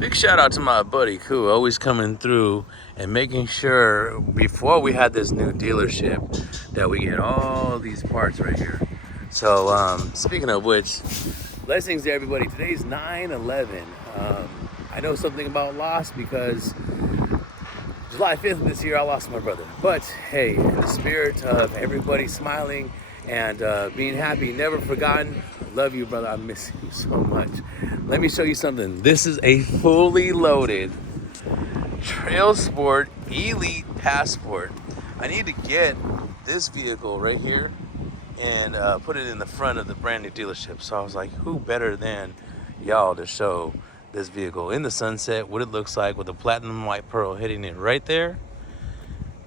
Big shout out to my buddy Koo, always coming through and making sure before we had this new dealership that we get all these parts right here. So speaking of which, blessings to everybody. Today's 9/11. I know something about loss because July 5th this year I lost my brother. But hey, in the spirit of everybody smiling and being happy, never forgotten. Love you, brother. I miss you so much. Let me show you something. This is a fully loaded Trailsport Elite Passport. I need to get this vehicle right here and put it in the front of the brand new dealership. So I was like, who better than y'all to show this vehicle in the sunset, what it looks like with the platinum white pearl hitting it right there,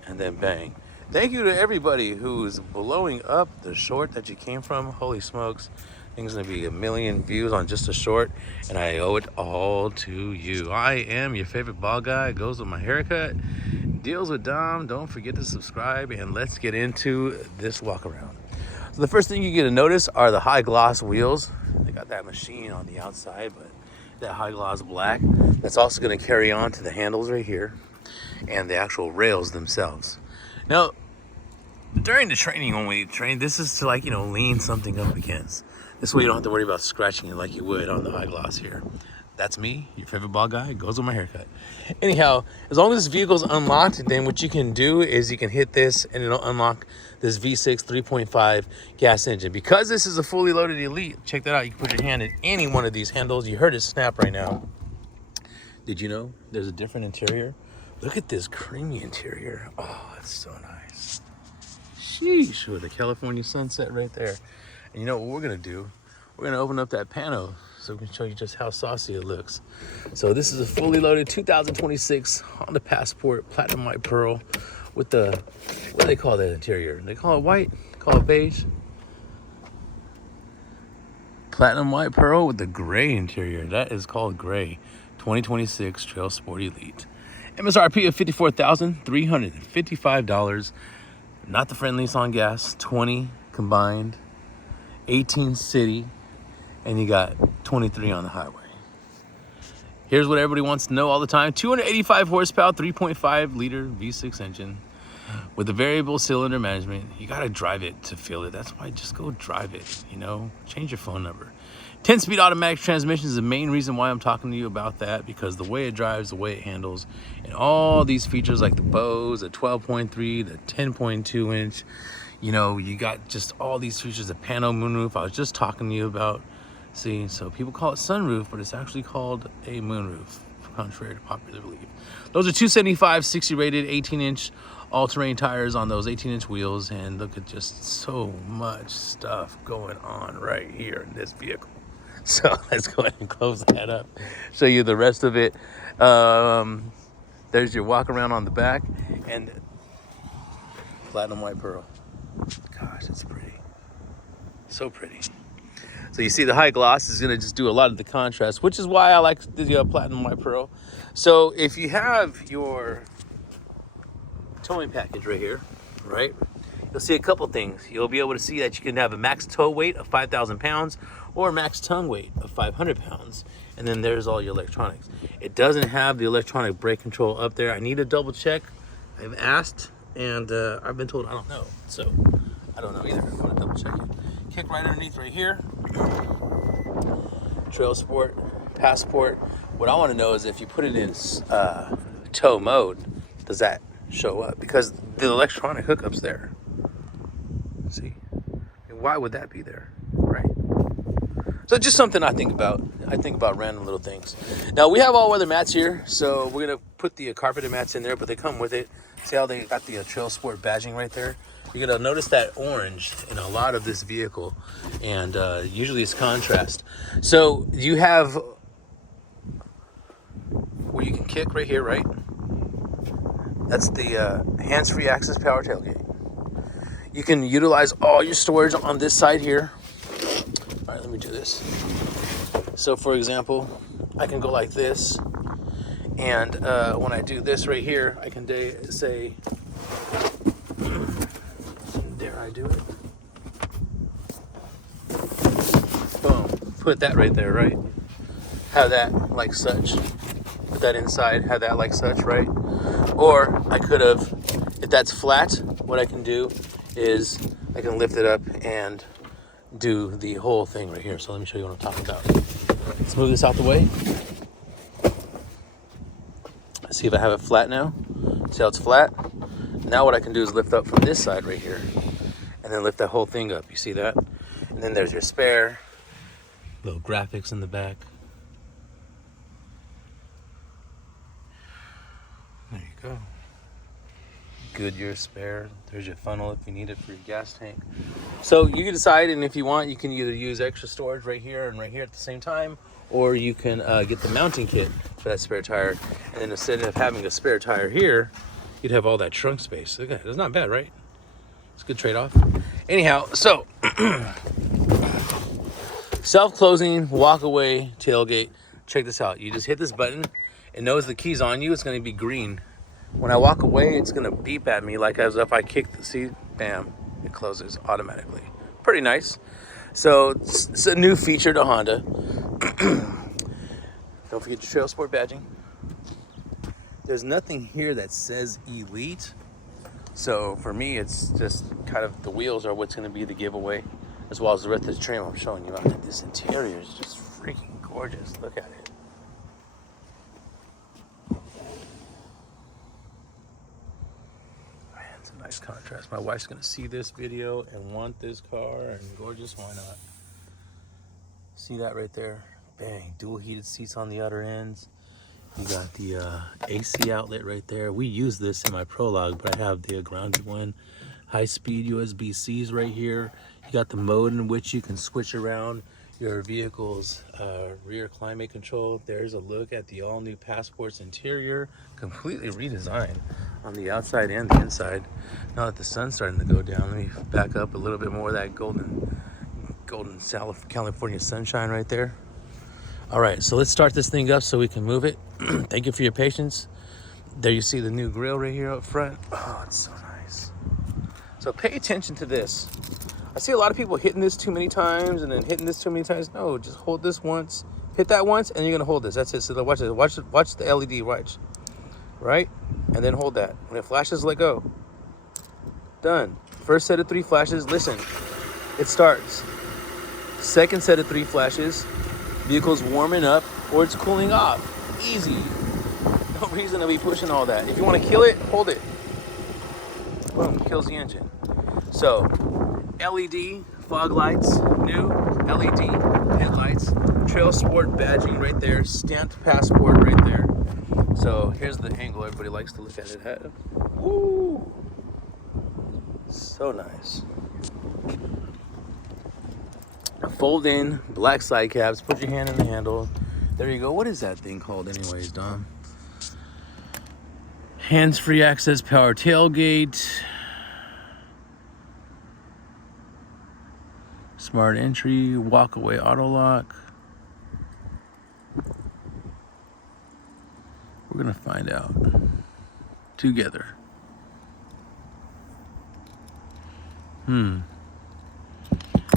and then bang. Thank you to everybody who's blowing up the short that you came from. Holy smokes. I think it's gonna be 1 million views on just a short, and I owe it all to you. I am your favorite bald guy. It goes with my haircut. Deals with Dom. Don't forget to subscribe, and let's get into this walk around. So the first thing you get to notice are the high gloss wheels. They got that machine on the outside, but that high gloss black. That's also gonna carry on to the handles right here and the actual rails themselves. Now, during the training, when we train, this is to lean something up against. This way you don't have to worry about scratching it like you would on the high gloss here. That's me, your favorite bald guy. It goes with my haircut. Anyhow, as long as this vehicle's unlocked, then what you can do is you can hit this and it'll unlock this V6 3.5 gas engine. Because this is a fully loaded Elite, check that out. You can put your hand in any one of these handles. You heard it snap right now. Did you know there's a different interior? Look at this creamy interior. Oh, it's so nice. Sheesh, with the California sunset right there. And you know what we're gonna do? We're gonna open up that pano so we can show you just how saucy it looks. So this is a fully loaded 2026 Honda Passport Platinum White Pearl with the, what do they call that interior? They call it white, call it beige. Platinum White Pearl with the gray interior. That is called gray. 2026 Trailsport Elite. MSRP of $54,355. Not the friendliest on gas. 20 combined. 18 city, and you got 23 on the highway. Here's what everybody wants to know all the time. 285 horsepower, 3.5 liter V6 engine with a variable cylinder management. You gotta drive it to feel it. That's why just go drive it, change your phone number. 10-speed automatic transmission is the main reason why I'm talking to you about that, because the way it drives, the way it handles, and all these features like the Bose, the 12.3, the 10.2 inch, you got just all these features, the pano moonroof I was just talking to you about. See, so people call it sunroof, but it's actually called a moonroof, contrary to popular belief. Those are 275, 60 rated, 18-inch all-terrain tires on those 18-inch wheels, and look at just so much stuff going on right here in this vehicle. So let's go ahead and close that up, show you the rest of it. There's your walk around on the back, and platinum white pearl. Gosh, it's pretty. So pretty. So you see the high gloss is gonna just do a lot of the contrast, which is why I like the platinum white pearl. So if you have your towing package right here, right, you'll see a couple things. You'll be able to see that you can have a max tow weight of 5,000 pounds or a max tongue weight of 500 pounds. And then there's all your electronics. It doesn't have the electronic brake control up there. I need to double check. I've asked, and I've been told I don't know. So I don't know either. I want to double check it. Kick right underneath right here. Trailsport, Passport. What I want to know is if you put it in tow mode, does that show up? Because the electronic hookup's there. See? And why would that be there? Right? So just something I think about. I think about random little things. Now we have all weather mats here, so we're gonna put the carpeted mats in there, but they come with it. See how they got the Trailsport badging right there? You're gonna notice that orange in a lot of this vehicle, and usually it's contrast. So you have where you can kick right here, right? That's the hands-free access power tailgate. You can utilize all your storage on this side here. All right, let me do this. So for example, I can go like this, and when I do this right here, I can say, dare I do it? Boom, put that right there, right? Have that like such. put that inside, have that like such, right? Or I could have, if that's flat, what I can do is I can lift it up and do the whole thing right here. So let me show you what I'm talking about. Let's move this out the way. See if I have it flat now. See how it's flat? Now what I can do is lift up from this side right here and then lift that whole thing up. You see that? And then there's your spare. Little graphics in the back. There you go. Goodyear spare. There's your funnel if you need it for your gas tank. So you can decide, and if you want, you can either use extra storage right here and right here at the same time, or you can get the mounting kit for that spare tire. And then instead of having a spare tire here, you'd have all that trunk space. Look at it. It's not bad, right? It's a good trade-off. Anyhow, so self-closing, walk-away tailgate. Check this out. You just hit this button. It knows the key's on you. It's going to be green. When I walk away, it's going to beep at me like as if I kick the seat. Bam. It closes automatically. Pretty nice. So it's a new feature to Honda. Don't forget your Trailsport badging. There's nothing here that says Elite. So for me, it's just kind of the wheels are what's going to be the giveaway, as well as the rest of the trim I'm showing you. This interior is just freaking gorgeous. Look at it. Man, it's a nice contrast. My wife's going to see this video and want this car, and gorgeous, why not? See that right there? Bang, dual heated seats on the other ends. You got the AC outlet right there. We use this in my Prologue, but I have the grounded one. High-speed USB-Cs right here. You got the mode in which you can switch around your vehicle's rear climate control. There's a look at the all-new Passport's interior, completely redesigned on the outside and the inside. Now that the sun's starting to go down, let me back up a little bit more of that golden California sunshine right there. All right, so let's start this thing up so we can move it. Thank you for your patience. There you see the new grille right here up front. Oh, it's so nice. So pay attention to this. I see a lot of people hitting this too many times and then hitting this too many times. No, just hold this once. Hit that once and you're gonna hold this. That's it. So watch it. Watch the LED, watch. Right? And then hold that. When it flashes, let go. Done. First set of 3 flashes, listen. It starts. Second set of 3 flashes. Vehicle's warming up or it's cooling off. Easy. No reason to be pushing all that. If you want to kill it, hold it. Boom, kills the engine. So, LED fog lights, new LED headlights, Trailsport badging right there, stamped Passport right there. So here's the angle everybody likes to look at it. Woo! So nice. Fold in, black side caps, put your hand in the handle. There you go. What is that thing called anyways, Dom? Hands-free access power tailgate. Smart entry, walk away auto lock. We're gonna find out together.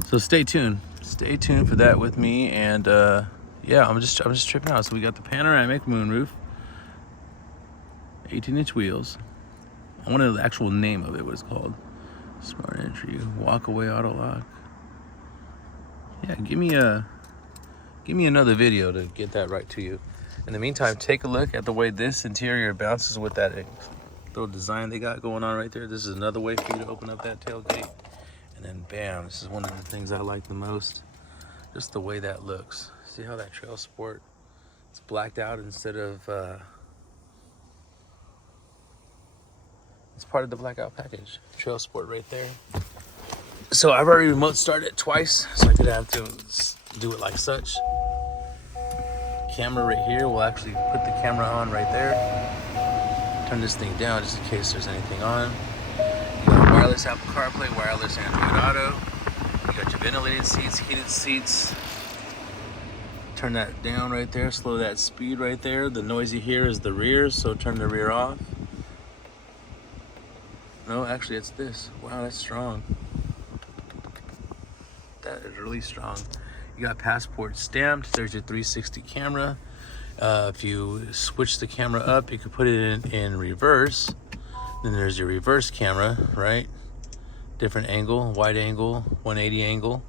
So stay tuned. Stay tuned for that with me, and yeah, I'm just tripping out. So we got the panoramic moonroof, 18-inch wheels. I wanted the actual name of it, what it's called. Smart entry, walk away auto lock. Yeah, give me another video to get that right to you. In the meantime, take a look at the way this interior bounces with that little design they got going on right there. This is another way for you to open up that tailgate. And then bam, this is one of the things I like the most. Just the way that looks. See how that Trailsport, it's blacked out instead of, it's part of the blackout package. Trailsport right there. So I've already remote started it twice, so I could have to do it like such. Camera right here, we'll actually put the camera on right there. Turn this thing down just in case there's anything on. You got wireless Apple CarPlay, wireless Android Auto. You got your ventilated seats, heated seats. Turn that down right there, slow that speed right there. The noise you hear is the rear, so turn the rear off. No, actually it's this. Wow, that's strong. That is really strong. You got Passport stamped. There's your 360 camera. If you switch the camera up, you can put it in reverse. Then there's your reverse camera, right? Different angle, wide angle, 180 angle.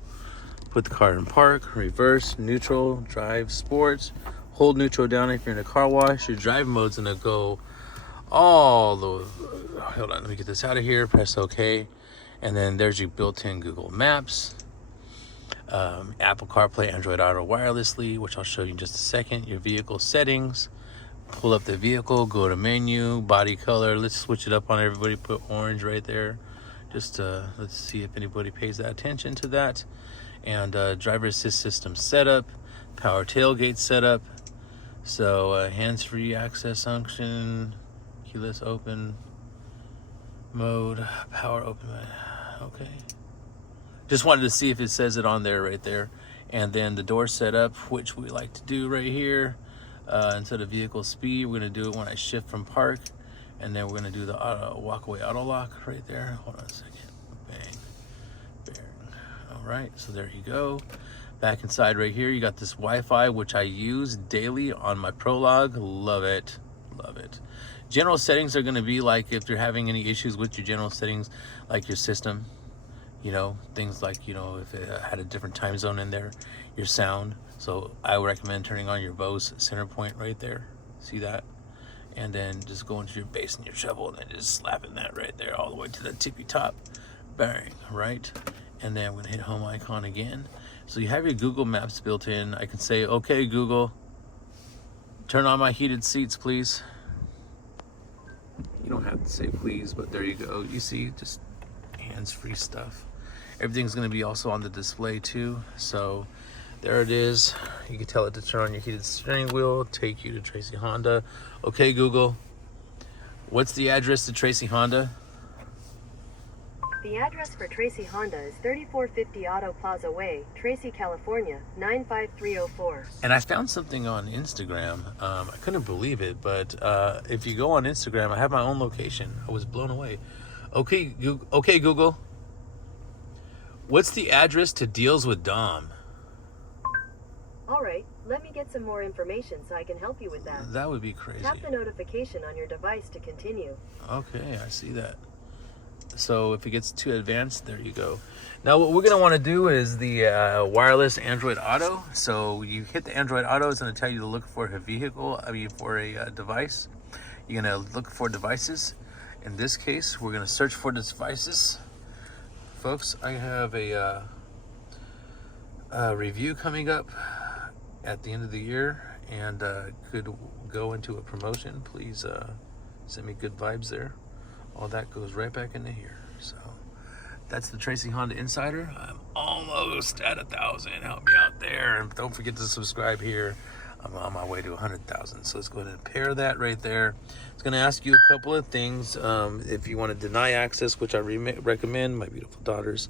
Put the car in park, reverse, neutral, drive, sports. Hold neutral down if you're in a car wash. Your drive mode's gonna go all the, hold on, let me get this out of here, press OK. And then there's your built-in Google Maps, Apple CarPlay, Android Auto wirelessly, which I'll show you in just a second. Your vehicle settings, pull up the vehicle, go to menu, body color. Let's switch it up on everybody, put orange right there. Just let's see if anybody pays that attention to that. And driver assist system setup, power tailgate setup. So hands-free access function, keyless open mode, power open, okay. Just wanted to see if it says it on there right there. And then the door setup, which we like to do right here. Instead of vehicle speed, we're gonna do it when I shift from park. And then we're gonna do the walkaway auto lock right there. Hold on a second, bang. All right, so there you go. Back inside right here, you got this Wi-Fi, which I use daily on my Prologue. Love it, love it. General settings are gonna be like if you're having any issues with your general settings, like your system, you know, things like, you know, if it had a different time zone in there, your sound. So I would recommend turning on your Bose center point right there. See that? And then just go into your bass and your treble and then just slapping that right there all the way to the tippy top. Bang, right? And then I'm gonna hit home icon again. So you have your Google Maps built in. I can say, okay, Google, turn on my heated seats, please. You don't have to say please, but there you go. You see, just hands-free stuff. Everything's gonna be also on the display too. So there it is. You can tell it to turn on your heated steering wheel, take you to Tracy Honda. Okay, Google, what's the address to Tracy Honda? The address for Tracy Honda is 3450 Auto Plaza Way, Tracy, California, 95304. And I found something on Instagram. I couldn't believe it, but if you go on Instagram, I have my own location. I was blown away. Okay, Google, what's the address to Deals with Dom? All right, let me get some more information so I can help you with that. That would be crazy. Tap the notification on your device to continue. Okay, I see that. So if it gets too advanced, there you go. Now what we're gonna want to do is the wireless Android Auto. So you hit the Android Auto, it's gonna tell you to look for a vehicle, for a device. You're gonna look for devices. In this case, we're gonna search for devices. Folks, I have a review coming up at the end of the year and could go into a promotion. Please send me good vibes there. All that goes right back into here. So that's the Tracy Honda Insider. I'm almost at 1,000. Help me out there. And don't forget to subscribe here. I'm on my way to 100,000. So let's go ahead and pair that right there. It's going to ask you a couple of things. If you want to deny access, which I recommend, my beautiful daughters.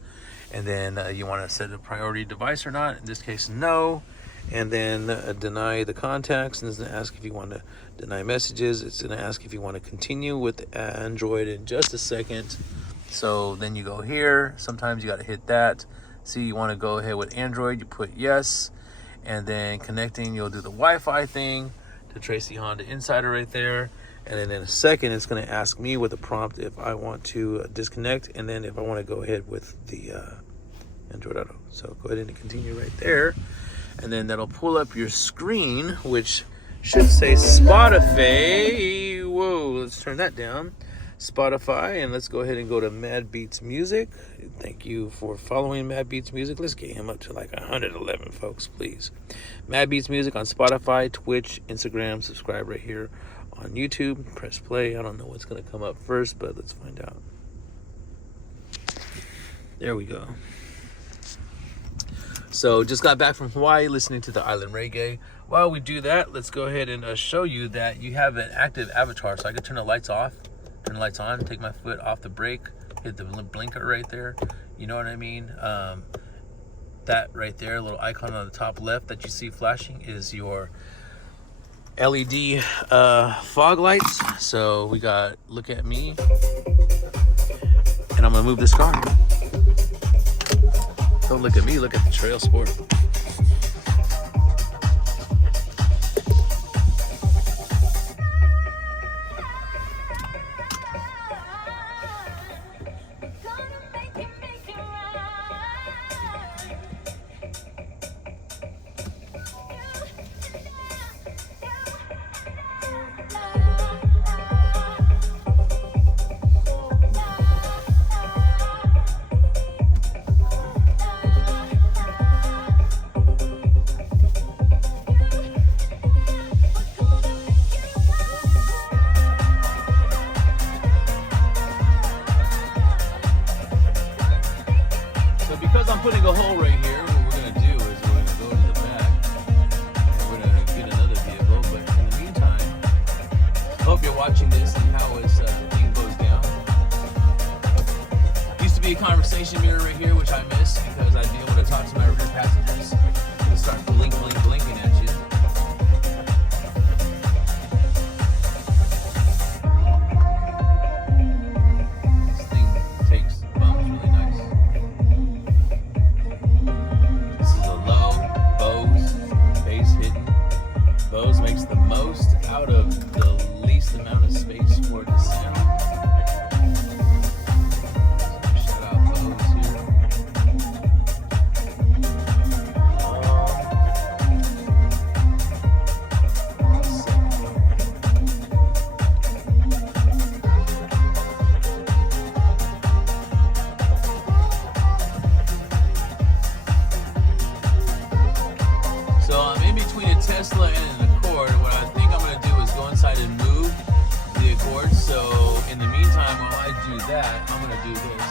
And then you want to set a priority device or not. In this case, no. And then deny the contacts, and it's going to ask if you want to deny messages. It's going to ask if you want to continue with Android in just a second. So then you go here. Sometimes you got to hit that. See, you want to go ahead with Android, you put yes. And then connecting, you'll do the Wi-Fi thing to Tracy Honda Insider right there. And then in a second, it's going to ask me with a prompt if I want to disconnect, and then if I want to go ahead with the Android Auto. So go ahead and continue right there. And then that'll pull up your screen, which should say Spotify. Whoa, let's turn that down. Spotify, and let's go ahead and go to Mad Beats Music. Thank you for following Mad Beats Music. Let's get him up to like 111, folks, please. Mad Beats Music on Spotify, Twitch, Instagram. Subscribe right here on YouTube. Press play. I don't know what's going to come up first, but let's find out. There we go. So just got back from Hawaii listening to the Island Reggae. While we do that, let's go ahead and show you that you have an active avatar. So I can turn the lights off, turn the lights on, take my foot off the brake, hit the blinker right there. You know what I mean? That right there, little icon on the top left that you see flashing is your LED fog lights. So we got, look at me. And I'm gonna move this car. Don't look at me, look at the Trailsport. hope you're watching this and how this thing goes down. Used to be a conversation mirror right here, which I miss because I'd be able to talk to my rear passengers and start blinking at you. This thing takes bumps really nice. This is a low Bose bass hidden. Bose makes the most out of the least amount of space for it to sound. Shout out Bose here. So I'm in between a Tesla and an Accord. What I think I'm going to do is go inside and move the Accord. So in the meantime, while I do that, I'm going to do this.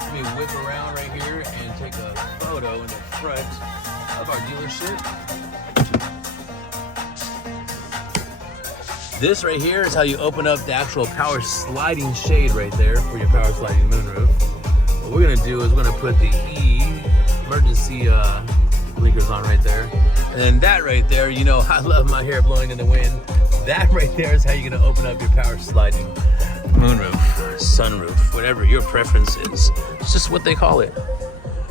Let me whip around right here and take a photo in the front of our dealership. This right here is how you open up the actual power sliding shade right there for your power sliding moonroof. What we're going to do is we're going to put the emergency blinkers on right there. And then that right there, you know, I love my hair blowing in the wind. That right there is how you're gonna open up your power sliding moonroof, sunroof, whatever your preference is. It's just what they call it.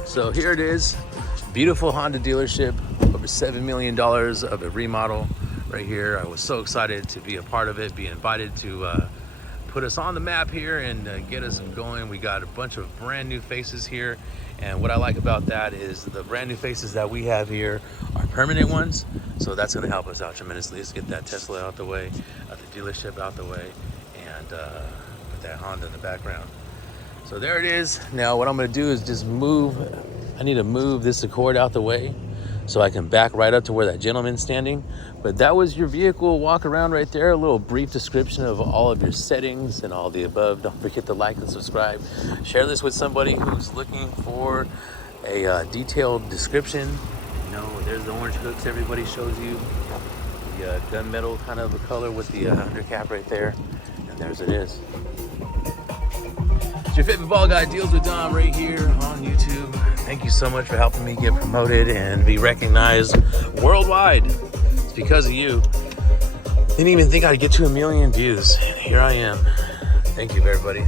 So here it is, beautiful Honda dealership, over $7 million of a remodel right here. I was so excited to be a part of it, be invited to put us on the map here and get us going. We got a bunch of brand new faces here. And what I like about that is the brand new faces that we have here are permanent ones. So that's gonna help us out tremendously. Let's get that Tesla out the way, the dealership out the way, and put that Honda in the background. So there it is. Now what I'm gonna do is just I need to move this Accord out the way so I can back right up to where that gentleman's standing. But that was your vehicle walk around right there. A little brief description of all of your settings and all the above. Don't forget to like and subscribe. Share this with somebody who's looking for a detailed description. You know, there's the orange hooks everybody shows you. The gunmetal kind of a color with the undercap right there. And there's it is. It's your Fit and Ball Guy Deals with Dom right here on YouTube. Thank you so much for helping me get promoted and be recognized worldwide. It's because of you. Didn't even think I'd get to 1 million views. And here I am. Thank you, everybody.